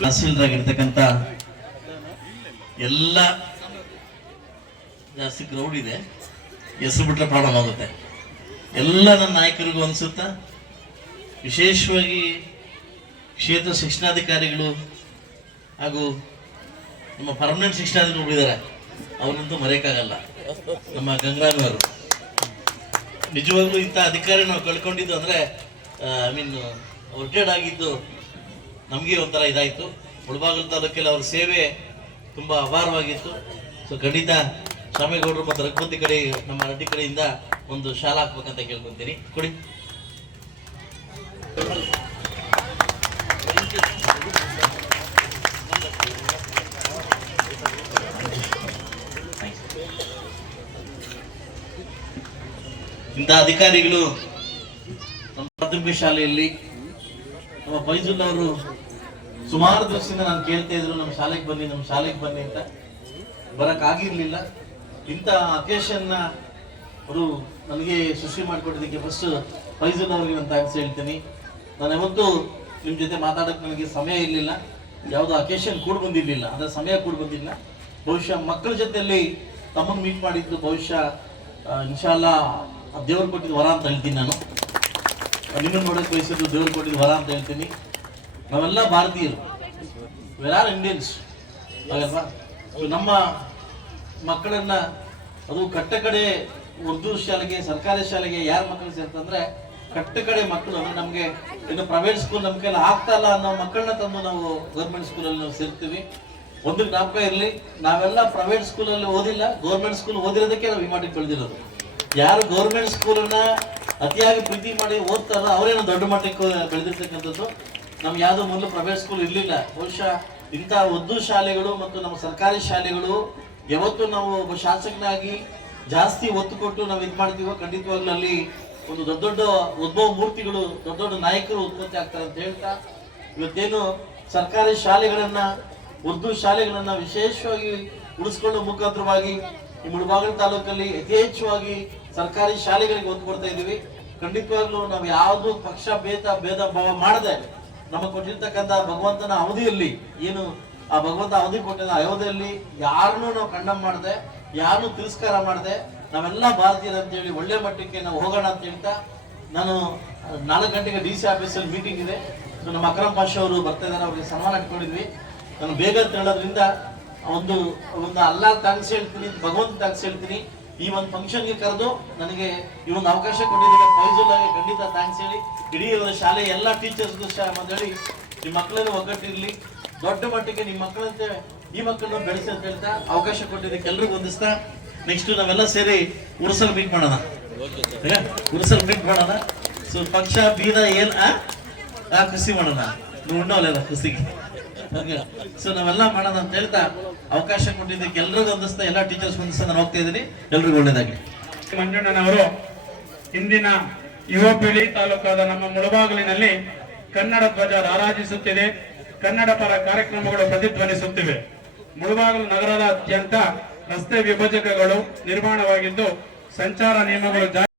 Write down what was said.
ತಹಸೀಲ್ದಾಗಿರ್ತಕ್ಕಂಥ ಎಲ್ಲ ಜಾಸ್ತಿ ಕ್ರೌಡ್ ಇದೆ. ಹೆಸರು ಬಿಟ್ರೆ ಪ್ರಾಬ್ಲಮ್ ಆಗುತ್ತೆ. ಎಲ್ಲ ನನ್ನ ನಾಯಕರಿಗೂ ಅನ್ಸುತ್ತಾ ವಿಶೇಷವಾಗಿ ಕ್ಷೇತ್ರ ಶಿಕ್ಷಣಾಧಿಕಾರಿಗಳು ಹಾಗೂ ನಮ್ಮ ಪರ್ಮನೆಂಟ್ ಶಿಕ್ಷಣಾಧಿಕಾರಿಗಳು ಇದ್ದಾರೆ ಅವ್ರನ್ನಂತೂ ಮರೆಯೋಕ್ಕಾಗಲ್ಲ. ನಮ್ಮ ಗಂಗಾನವರು ನಿಜವಾಗ್ಲೂ ಇಂಥ ಅಧಿಕಾರಿ ನಾವು ಕಳ್ಕೊಂಡಿದ್ದು ಅಂದರೆ ಐ ಮೀನ್ ರಿಟೈರ್ಡ್ ಆಗಿದ್ದು ನಮಗೆ ಒಂಥರ ಇದಾಯಿತು. ಮುಳಬಾಗಿಲು ತಾಲೂಕಲ್ಲಿ ಅವ್ರ ಸೇವೆ ತುಂಬ ಅಪಾರವಾಗಿತ್ತು. ಸೊ ಖಂಡಿತ ಶ್ರಮೇಗೌಡರು ಮತ್ತು ರಘುಪತಿ ಕಡೆ, ನಮ್ಮ ರೆಡ್ಡಿ ಕಡೆಯಿಂದ ಒಂದು ಶಾಲಾ ಹಾಕ್ಬೇಕಂತ ಕೇಳ್ಕೊಂತೀನಿ. ಕೊಡಿ. ಇಂಥ ಅಧಿಕಾರಿಗಳು ನಮ್ಮ ಪ್ರಾಥಮಿಕ ಶಾಲೆಯಲ್ಲಿ ನಮ್ಮ ಫೈಜುಲ್ ಅವರು ಸುಮಾರು ದಿವಸದಿಂದ ನಾನು ಕೇಳ್ತಾ ಇದ್ರು, ನಮ್ಮ ಶಾಲೆಗೆ ಬನ್ನಿ, ನಮ್ಮ ಶಾಲೆಗೆ ಬನ್ನಿ ಅಂತ. ಬರಕ್ ಆಗಿರ್ಲಿಲ್ಲ. ಇಂಥ ಅಕೇಶನ್ನ ಅವರು ನನಗೆ ಸೃಷ್ಟಿ ಮಾಡಿಕೊಟ್ಟಿದ್ದಕ್ಕೆ ಫಸ್ಟ್ ಫೈಜಲ್ ಅವರಿಗೆ ಒಂದು ಥ್ಯಾಂಕ್ಸ್ ಹೇಳ್ತೀನಿ. ನಾನು ಯಾವತ್ತೂ ನಿಮ್ಮ ಜೊತೆ ಮಾತಾಡೋಕ್ಕೆ ನನಗೆ ಸಮಯ ಇರಲಿಲ್ಲ. ಯಾವುದೋ ಅಕೇಶನ್ ಕೂಡ ಬಂದಿರಲಿಲ್ಲ. ಅದರ ಸಮಯ ಕೂಡ ಬಂದಿಲ್ಲ. ಬಹುಶಃ ಮಕ್ಕಳ ಜೊತೆಯಲ್ಲಿ ತಮ್ಮನ್ನು ಮೀಟ್ ಮಾಡಿದ್ದು ಬಹುಶಃ ಇನ್ಶಾಲ್ಲ ದೇವ್ರು ಕೊಟ್ಟಿದ್ದು ವರ ಅಂತ ಹೇಳ್ತೀನಿ ನಾನು. ನಿಮ್ಮನ್ನು ನೋಡೋಕೆ ಬಯಸಿದ್ದು ದೇವ್ರು ಕೊಟ್ಟಿದ್ದು ವರ ಅಂತ ಹೇಳ್ತೀನಿ. ನಾವೆಲ್ಲ ಭಾರತೀಯರು. ವೆರ್ ಇಂಡಿಯನ್ಸ್ ನಮ್ಮ ಮಕ್ಕಳನ್ನ ಅದು ಕಟ್ಟ ಕಡೆ ಉರ್ದು ಶಾಲೆಗೆ, ಸರ್ಕಾರಿ ಶಾಲೆಗೆ ಯಾರ ಮಕ್ಕಳು ಸೇರ್ತಂದ್ರೆ ಕಟ್ಟ ಕಡೆ ಮಕ್ಕಳು, ಅಂದ್ರೆ ನಮಗೆ ಇನ್ನು ಪ್ರೈವೇಟ್ ಸ್ಕೂಲ್ ನಮ್ಮ ಕೈಲಿ ಆಗ್ತಾ ಇಲ್ಲ ಅನ್ನೋ ಮಕ್ಕಳನ್ನ ತಂದು ನಾವು ಗೌರ್ಮೆಂಟ್ ಸ್ಕೂಲಲ್ಲಿ ನಾವು ಸೇರ್ತೀವಿ. ಒಂದು ಜ್ಞಾಪಕ ಇರಲಿ. ನಾವೆಲ್ಲ ಪ್ರೈವೇಟ್ ಸ್ಕೂಲಲ್ಲಿ ಓದಿಲ್ಲ. ಗೌರ್ಮೆಂಟ್ ಸ್ಕೂಲ್ ಓದಿರೋದಕ್ಕೆ ನಾವು ಈ ಮಟ್ಟಿಗೆ ಬೆಳೆದಿರೋದು ಯಾರು ಗೌರ್ಮೆಂಟ್ ಸ್ಕೂಲನ್ನ ಅತಿಯಾಗಿ ಪ್ರೀತಿ ಮಾಡಿ ಓದ್ತಾರೋ ಅವರೇನು ದೊಡ್ಡ ಮಟ್ಟಕ್ಕೆ ಬೆಳೆದಿರ್ತಕ್ಕಂಥದ್ದು? ನಮ್ಗೆ ಯಾವುದೋ ಮೊದಲು ಪ್ರೈವೇಟ್ ಸ್ಕೂಲ್ ಇರಲಿಲ್ಲ. ಬಹುಶಃ ಇಂಥ ಉದ್ದು ಶಾಲೆಗಳು ಮತ್ತು ನಮ್ಮ ಸರ್ಕಾರಿ ಶಾಲೆಗಳು ಯಾವತ್ತು ನಾವು ಒಬ್ಬ ಶಾಸಕನಾಗಿ ಜಾಸ್ತಿ ಒತ್ತು ಕೊಟ್ಟು ನಾವು ಇದು ಮಾಡ್ತೀವೋ ಖಂಡಿತವಾಗ್ಲೂ ಅಲ್ಲಿ ಒಂದು ದೊಡ್ಡ ದೊಡ್ಡ ಉದ್ಭವ ಮೂರ್ತಿಗಳು, ದೊಡ್ಡ ದೊಡ್ಡ ನಾಯಕರು ಉತ್ಪತ್ತಿ ಆಗ್ತಾರೆ ಅಂತ ಹೇಳ್ತಾ ಇವತ್ತೇನು ಸರ್ಕಾರಿ ಶಾಲೆಗಳನ್ನ, ಉರ್ದು ಶಾಲೆಗಳನ್ನ ವಿಶೇಷವಾಗಿ ಉಳಿಸ್ಕೊಳ್ಳೋ ಮುಖಾಂತರವಾಗಿ ಈ ಮುಳಬಾಗಿಲು ತಾಲೂಕಲ್ಲಿ ಯಥೇಚ್ಛವಾಗಿ ಸರ್ಕಾರಿ ಶಾಲೆಗಳಿಗೆ ಒತ್ತು ಕೊಡ್ತಾ ಇದ್ದೀವಿ. ಖಂಡಿತವಾಗ್ಲೂ ನಾವು ಯಾವುದು ಪಕ್ಷ, ಭೇದ ಭೇದ ಭಾವ ಮಾಡದೆ ನಮಗೆ ಕೊಟ್ಟಿರ್ತಕ್ಕಂಥ ಭಗವಂತನ ಅವಧಿಯಲ್ಲಿ ಏನು, ಆ ಭಗವಂತ ಅವಧಿ ಕೊಟ್ಟಿದ್ದ ಅಯೋಧ್ಯೆಯಲ್ಲಿ ಯಾರನ್ನೂ ನಾವು ಕಂಡಮ್ ಮಾಡದೆ, ಯಾರನ್ನೂ ತಿರಸ್ಕಾರ ಮಾಡದೆ, ನಾವೆಲ್ಲ ಭಾರತೀಯರು ಅಂತೇಳಿ ಒಳ್ಳೆ ಮಟ್ಟಕ್ಕೆ ನಾವು ಹೋಗೋಣ ಅಂತ ಹೇಳ್ತಾ ನಾನು ನಾಲ್ಕು ಗಂಟೆಗೆ ಡಿ ಸಿ ಆಫೀಸಲ್ಲಿ ಮೀಟಿಂಗ್ ಇದೆ. ನಮ್ಮ ಅಕ್ರಮ್ ಪಾಷ ಅವರು ಬರ್ತಾ ಇದ್ದಾರೆ, ಅವ್ರಿಗೆ ಸಮಾನ ಇಟ್ಕೊಂಡಿದ್ವಿ ನಾನು ಬೇಗ ಹೇಳೋದ್ರಿಂದ ಒಂದು ಒಂದು ಅಲ್ಲ ಥ್ಯಾಂಕ್ಸ್ ಹೇಳ್ತೀನಿ ಭಗವಂತ ಥ್ಯಾಂಕ್ಸ್ ಹೇಳ್ತೀನಿ. ಈ ಒಂದು ಫಂಕ್ಷನ್ಗೆ ಕರೆದು ನನಗೆ ಈ ಒಂದು ಅವಕಾಶ ಕೊಟ್ಟಿದ್ದಕ್ಕೆ ಫೈಜುಲ್ಲಾಗೆ ಖಂಡಿತ ಥ್ಯಾಂಕ್ಸ್ ಹೇಳಿ. ಇಡೀ ಇವರ ಶಾಲೆ ಎಲ್ಲ ಟೀಚರ್ಸ್ಗೂ ಮಾತಾಡಿ ನಿಮ್ಮ ಮಕ್ಕಳಲ್ಲಿ ಒಗ್ಗಟ್ಟಿರಲಿ. ದೊಡ್ಡ ಮಟ್ಟಿಗೆ ನಿಮ್ಮ ಮಕ್ಕಳಂತೆ ಈ ಮಕ್ಕಳನ್ನ ಬೆಳೆಸಿ ಅಂತ ಹೇಳ್ತಾ ಅವಕಾಶ ಕೊಟ್ಟಿದ್ದಕ್ಕೆ ಎಲ್ರಿಗೂ ಹೊಂದಿಸ್ತಾ ನೆಕ್ಸ್ಟ್ ನಾವೆಲ್ಲ ಸೇರಿ ಉರ್ಸಲ್ ಮೀಟ್ ಮಾಡೋಣ. ಉರ್ಸಲ್ ಮೀಟ್ ಮಾಡೋಣ. ಸೊ ಪಕ್ಷ, ಬೀದ, ಏನ್, ಆ? ಖುಷಿ ಮಾಡೋಣ. ಉಣ್ಣವಲ್ಲ ಖುಷಿಗೆ. ಸೊ ನಾವೆಲ್ಲ ಮಾಡೋಣ ಅಂತ ಹೇಳ್ತಾ ಅವಕಾಶ ಕೊಟ್ಟಿದ್ದಕ್ಕೆ ಎಲ್ಲರಿಗೂ ಒಂದಿಸ್ತಾ, ಎಲ್ಲ ಟೀಚರ್ಸ್ ಒಂದಿಸ್ತಾ ನಾನು ಹೋಗ್ತಾ ಇದ್ದೀನಿ. ಎಲ್ರಿಗೂ ಒಳ್ಳೇದಾಗಲಿ. ಮಂಜಣ್ಣನವರು ಇಂದಿನ ಯುವ ಪೀಳಿ ತಾಲೂಕಾದ ನಮ್ಮ ಮುಳಬಾಗಿಲಿನಲ್ಲಿ ಕನ್ನಡ ಧ್ವಜ ರಾರಾಜಿಸುತ್ತಿದೆ. ಕನ್ನಡ ಪರ ಕಾರ್ಯಕ್ರಮಗಳು ಪ್ರತಿಧ್ವನಿಸುತ್ತಿವೆ. ಮುಳಬಾಗಿಲು ನಗರದಾದ್ಯಂತ ರಸ್ತೆ ವಿಭಜಕಗಳು ನಿರ್ಮಾಣವಾಗಿದ್ದು, ಸಂಚಾರ ನಿಯಮಗಳು ಜಾರಿ